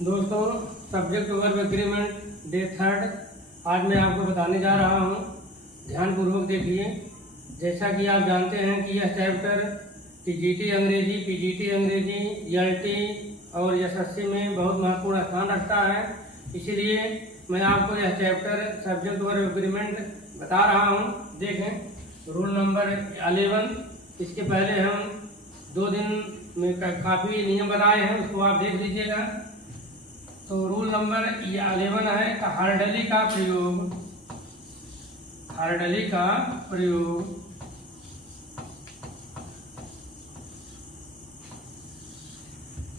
दोस्तों, subject verb agreement day 3 आज मैं आपको बताने जा रहा हूँ। ध्यानपूर्वक देखिए। जैसा कि आप जानते हैं कि यह चैप्टर टीजीटी अंग्रेजी, पीजीटी अंग्रेजी, ईआरटी और एसएससी में बहुत महत्वपूर्ण स्थान रखता है। इसीलिए मैं आपको यह चैप्टर सब्जेक्ट वर्ब एग्रीमेंट बता रहा हूँ। देखें, रूल नंबर 11। इसके पहले हम 2 दिन में काफ़ी नियम बनाए हैं, उसको आप देख लीजिएगा। तो रूल नंबर 11 है हार्डली का प्रयोग। हार्डली का प्रयोग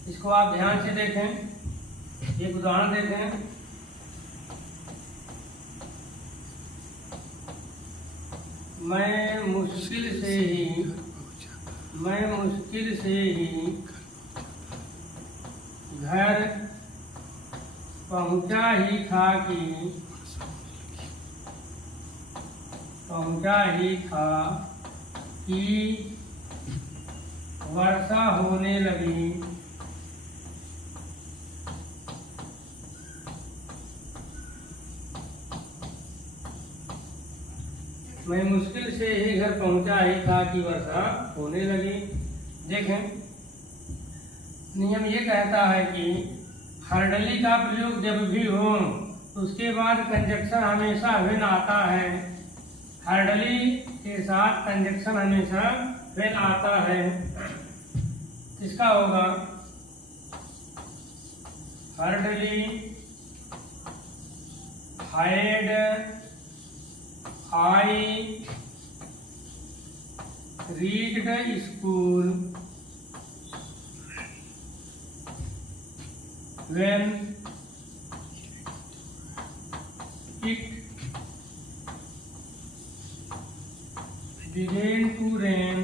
इसको आप ध्यान से देखें। एक उदाहरण देखें। मैं मुश्किल से ही घर पहुंचा ही था कि वर्षा होने लगी। मैं मुश्किल से ही घर पहुंचा ही था कि वर्षा होने लगी। देखें, नियम ये कहता है कि हार्डली का प्रयोग जब भी हो उसके बाद कंजक्शन हमेशा व्हेन आता है। हार्डली के साथ कंजक्शन हमेशा व्हेन आता है। किसका होगा? Hardly hide I read the school when it began to rain।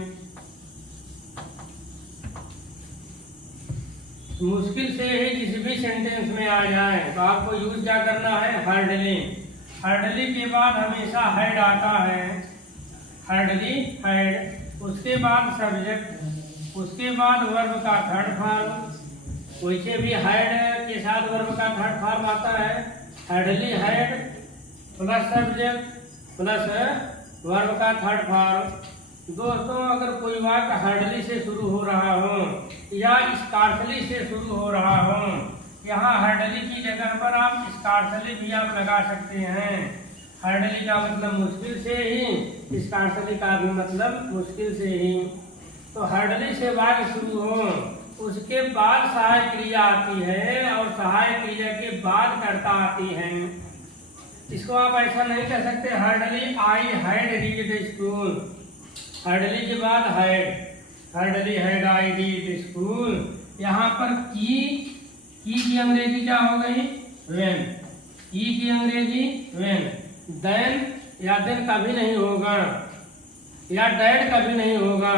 मुश्किल से ही किसी भी सेंटेंस में आ जाए तो आपको यूज क्या करना है? हार्डली। हार्डली के बाद हमेशा हैड आता है। हार्डली हैड, उसके बाद सब्जेक्ट, उसके बाद वर्ब का थर्ड फॉर्म। वैसे भी हैड के साथ वर्ब का थर्ड फॉर्म आता है। Hardly had plus subject plus verb का थर्ड फॉर्म। दोस्तों, अगर कोई वाक्य हार्डली से शुरू हो रहा हो या स्कार्सली से शुरू हो रहा हो, यहाँ हार्डली की जगह पर आप स्कार्सली भी आप लगा सकते हैं। हार्डली का मतलब मुश्किल से ही, स्कार्सली का भी मतलब मुश्किल से ही। तो हार्डली से वाक्य शुरू हो, उसके बाद सहायक क्रिया आती है और सहायक क्रिया के बाद कर्ता आती है। इसको आप ऐसा नहीं कह सकते hardly I had read the school. Hardly के बाद had, hardly had I read school. यहाँ पर की अंग्रेजी क्या हो गई? व्हेन। की अंग्रेजी व्हेन। देन या देन कभी नहीं होगा, या डैड कभी नहीं होगा।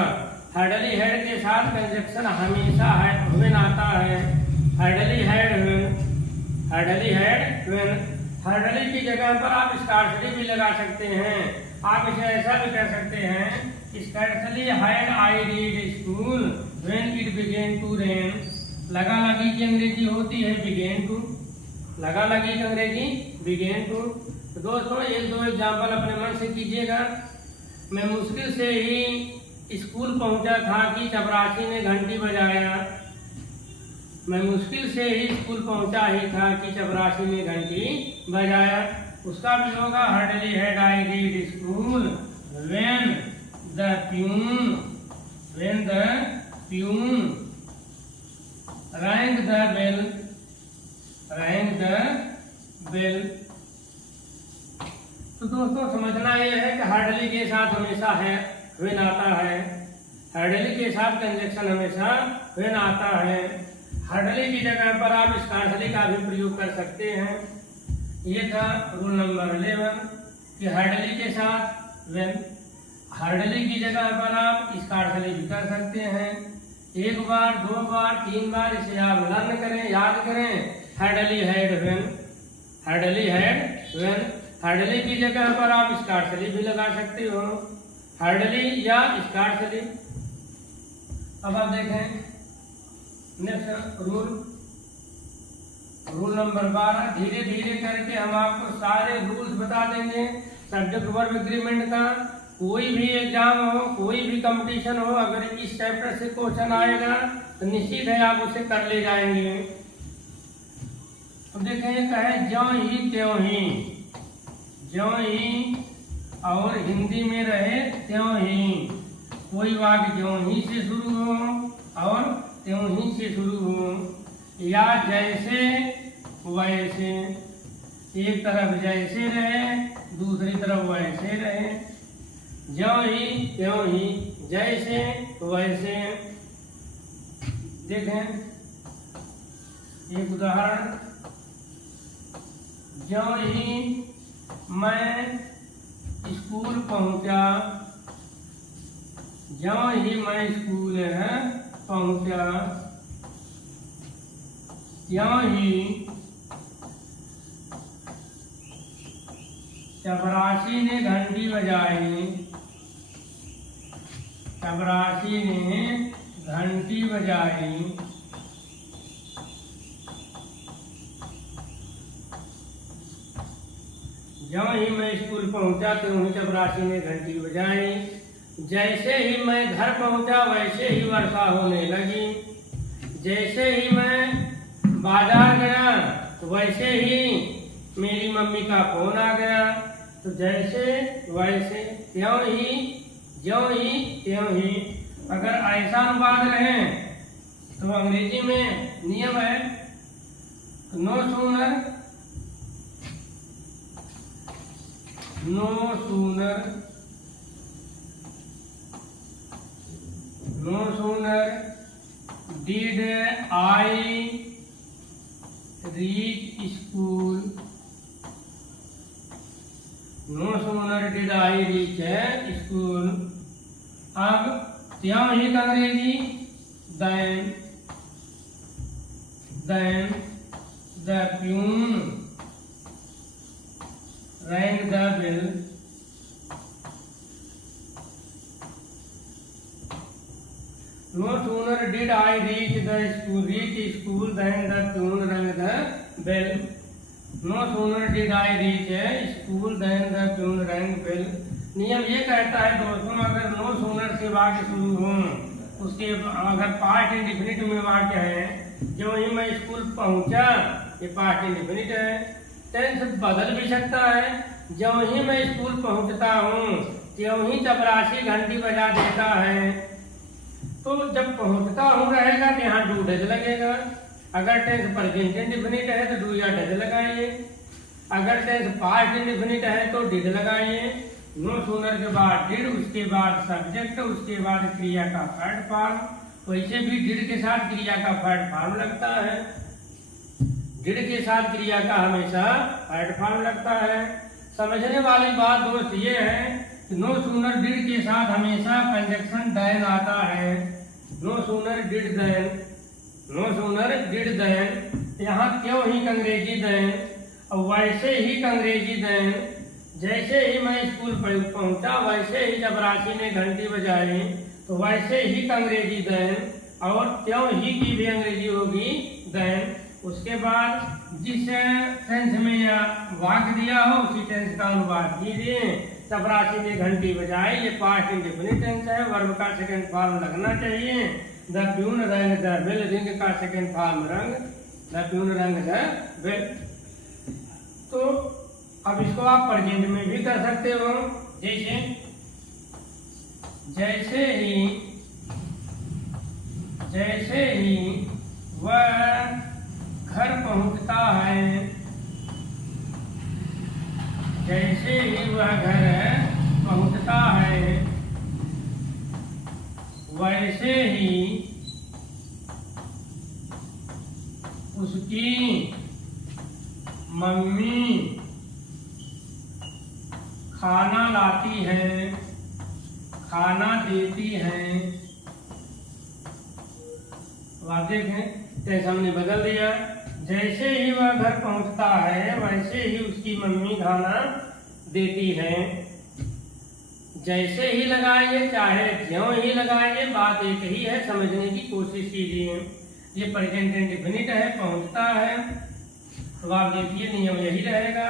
हार्डली हैड के साथ कंजक्शन हमेशा व्हेन आता है। Hardly had when, hardly had when. Hardly की जगह पर आप स्कार्सली भी लगा सकते हैं। आप इसे ऐसा भी कर सकते हैं, scarcely had I read school when it began to rain. लगा लगी की अंग्रेजी होती है बिगेन टू। लगा लगी की अंग्रेजी बिगेन टू। तो दोस्तों, 1-2 एग्जाम्पल अपने मन से कीजिएगा। मैं मुश्किल से ही स्कूल पहुंचा था कि चपरासी ने घंटी बजाया। मैं मुश्किल से ही स्कूल पहुंचा ही था कि चपरासी ने घंटी बजाया। उसका भी होगा hardly had I read school when the peon rang the bell। तो दोस्तों, समझना यह है कि हार्डली के साथ हमेशा है व्हेन आता है। हार्डली के साथ कंजक्शन हमेशा व्हेन आता है। हार्डली की जगह पर आप स्कार्सली का भी प्रयोग कर सकते हैं। ये था रूल नंबर 11 कि हार्डली के साथ व्हेन। हार्डली की जगह पर आप स्कार्सली भी कर सकते हैं। 1 बार, 2 बार, 3 बार इसे आप लर्न करें, याद करें। Hardly had when, hardly had when. Hardly की जगह पर आप स्कार्सली भी लगा सकते हो। हार्डली या स्कार्सली। अब आप देखें नेक्स्ट रूल रूल नंबर 12, धीरे धीरे करके हम आपको सारे रूल्स बता देंगे सब्जेक्ट वर्ब एग्रीमेंट का। कोई भी एग्जाम हो, कोई भी कंपटीशन हो, अगर इस चैप्टर से क्वेश्चन आएगा तो निश्चित है आप उसे कर ले जाएंगे। तो देखें, कहे ज्यों ही त्यों ही, ज्यों ही और हिंदी में रहे त्यों ही, कोई वाक्य ज्यों ही से शुरू हो और त्यों ही से शुरू हो, या जैसे वैसे, एक तरफ जैसे रहे दूसरी तरफ वैसे रहे, ज्यों ही त्यों ही, जैसे वैसे। देखें एक उदाहरण, ज्यों ही मैं स्कूल पहुंचा, ज्यों ही मैं स्कूल पहुंचा, त्यों ही चपरासी ने घंटी बजाई, चपरासी ने घंटी बजाई, ज्यों ही मैं स्कूल पहुंचा त्यों ही चपरासी ने घंटी बजाई, जैसे ही मैं घर पहुंचा वैसे ही वर्षा होने लगी, जैसे ही मैं बाजार गया तो वैसे ही मेरी मम्मी का फोन आ गया। तो जैसे वैसे, त्यों ही, ज्यों ही त्यों ही। अगर ऐसा अनुवाद रहे तो अंग्रेजी में नियम है, no sooner, no sooner, no sooner did I reach school, no sooner did I reach school. अब त्यों ही अंग्रेजी then, then the peon rang the bell, no sooner did I reach school than the tune rang the bell, no sooner did I reach school than the tune rang bell। नियम ये कहता है दोस्तों, अगर नो सूनर से वाक्य शुरू हो, उसके अगर पास्ट इंडिफिनिट में वाक्य है, जो ही मैं स्कूल पहुंचा, ये पास्ट इंडिफिनिट है, टेंस बदल भी सकता है, ज्यों ही मैं स्कूल पहुंचता हूँ त्यों ही चपरासी घंटी बजा देता है। तो जब पहुंचता हूँ रहेगा तो यहाँ डू डज लगेगा। अगर टेंस प्रेजेंट इंडेफिनिट है तो डू या डज लगाइए, अगर टेंस पास्ट इंडेफिनिट है तो डिड लगाइए। नो सूनर के बाद डिड, उसके बाद सब्जेक्ट, उसके बाद क्रिया का थर्ड फॉर्म। वैसे भी डिड के साथ क्रिया का थर्ड फॉर्म लगता है, डिड के साथ क्रिया का हमेशा थर्ड फॉर्म लगता है। समझने वाली बात दोस्त ये है कि नो सूनर डिड के साथ हमेशा कंजक्शन देन आता है। No sooner did then, no sooner did then, यहाँ क्यों ही अंग्रेजी देन, और वैसे ही अंग्रेजी देन, जैसे ही मैं स्कूल पहुंचा वैसे ही चपरासी ने घंटी बजाई, तो वैसे ही अंग्रेजी देन, और त्यों ही की भी अंग्रेजी होगी देन। उसके बाद जिस टेंस में वाक्य दिया हो उसी टेंस का अनुवाद कीजिए। चपरासी ने घंटी बजाई, ये पास्ट इंडेफिनिट टेंस है, वर्ब का सेकंड फॉर्म लगना चाहिए। द प्यून रंग द बेल, रिंग का सेकंड फॉर्म रंग, द प्यून रंग द बेल। तो अब इसको आप प्रेजेंट में भी कर सकते हो, जैसे ही वह घर पहुंचता है, जैसे ही वह घर पहुंचता है वैसे ही उसकी मम्मी खाना लाती है, खाना देती है। आप देखें जैसे हमने बदल दिया, जैसे ही वह घर पहुंचता है वैसे ही उसकी मम्मी खाना देती है। जैसे ही लगाएंगे चाहे ज्यों ही लगाएंगे, बात एक ही है, समझने की कोशिश कीजिए। ये प्रेजेंट इंडेफिनिट है, पहुंचता है, तो आप देखिए नियम यही रहेगा,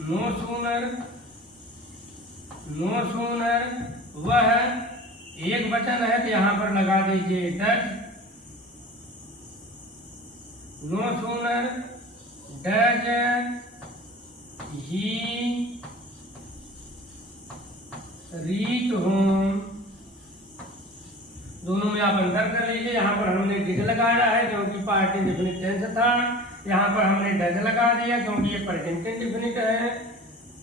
नो सूनर वह एक वचन है तो यहाँ पर लगा दीजिए does, no sooner does he reach home. दोनों में आप अंतर कर लीजिए। यहाँ पर हमने डिड लगाया है क्योंकि पास्ट इंडेफिनिट टेंस था, यहाँ पर हमने डज लगा दिया क्योंकि ये प्रेजेंट इंडेफिनिट है।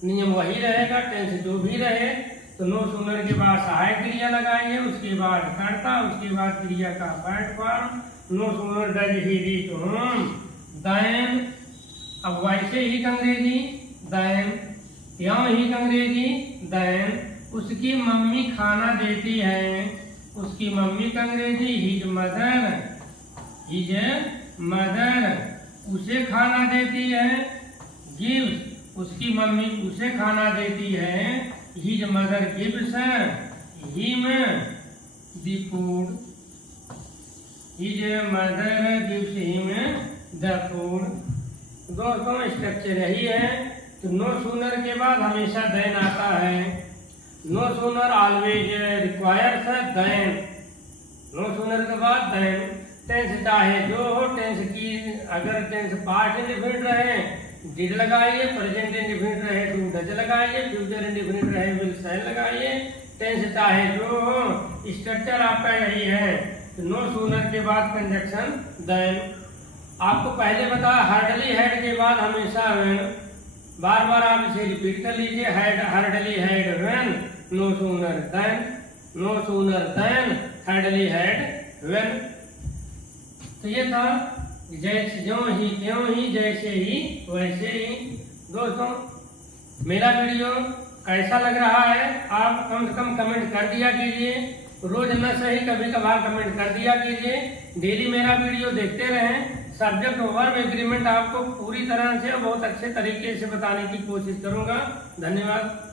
नियम वही रहेगा, टेंस जो भी रहे। तो नो सूनर के बाद सहायक क्रिया लगाएंगे, उसके बाद कर्ता, उसके बाद क्रिया का part form. No sooner does he reach home then, अब वैसे ही अंग्रेजी देन, त्यों ही अंग्रेजी देन, उसकी मम्मी खाना देती है, उसकी मम्मी का अंग्रेजी हिज मदर, उसे खाना देती है, गिव्स, उसकी मम्मी उसे खाना देती है, his mother gives him the food, his mother gives him the food. दोस्तों स्ट्रक्चर यही है। तो नो सूनर के बाद हमेशा देन आता है। No sooner always requires then, no sooner के बाद देन। टेंस चाहे जो हो, टेंस की अगर टेंस पास्ट इंडेफिनिट रहे डिड लगाइए, प्रेजेंट इंडेफिनिट रहे डू डज लगाइए, फ्यूचर इंडेफिनिट रहे विल शैल लगाइए। टेंस चाहे जो हो, स्ट्रक्चर आपका यही है। तो नो सूनर के बाद कंजक्शन देन। आपको पहले बताया हार्डली हैड के बाद हमेशा बार बार आप इसे रिपीट कर लीजिए, had hardly had when, no sooner then, no sooner then hardly had when. तो ये था जैसे ज्यों ही त्यों ही, जैसे ही वैसे ही। दोस्तों मेरा वीडियो कैसा लग रहा है आप कम से कम कमेंट कर दिया कीजिए। रोज न सही कभी कभार कमेंट कर दिया कीजिए। डेली मेरा वीडियो देखते रहें। सब्जेक्ट वर्ब एग्रीमेंट आपको पूरी तरह से बहुत अच्छे तरीके से बताने की कोशिश करूंगा। धन्यवाद।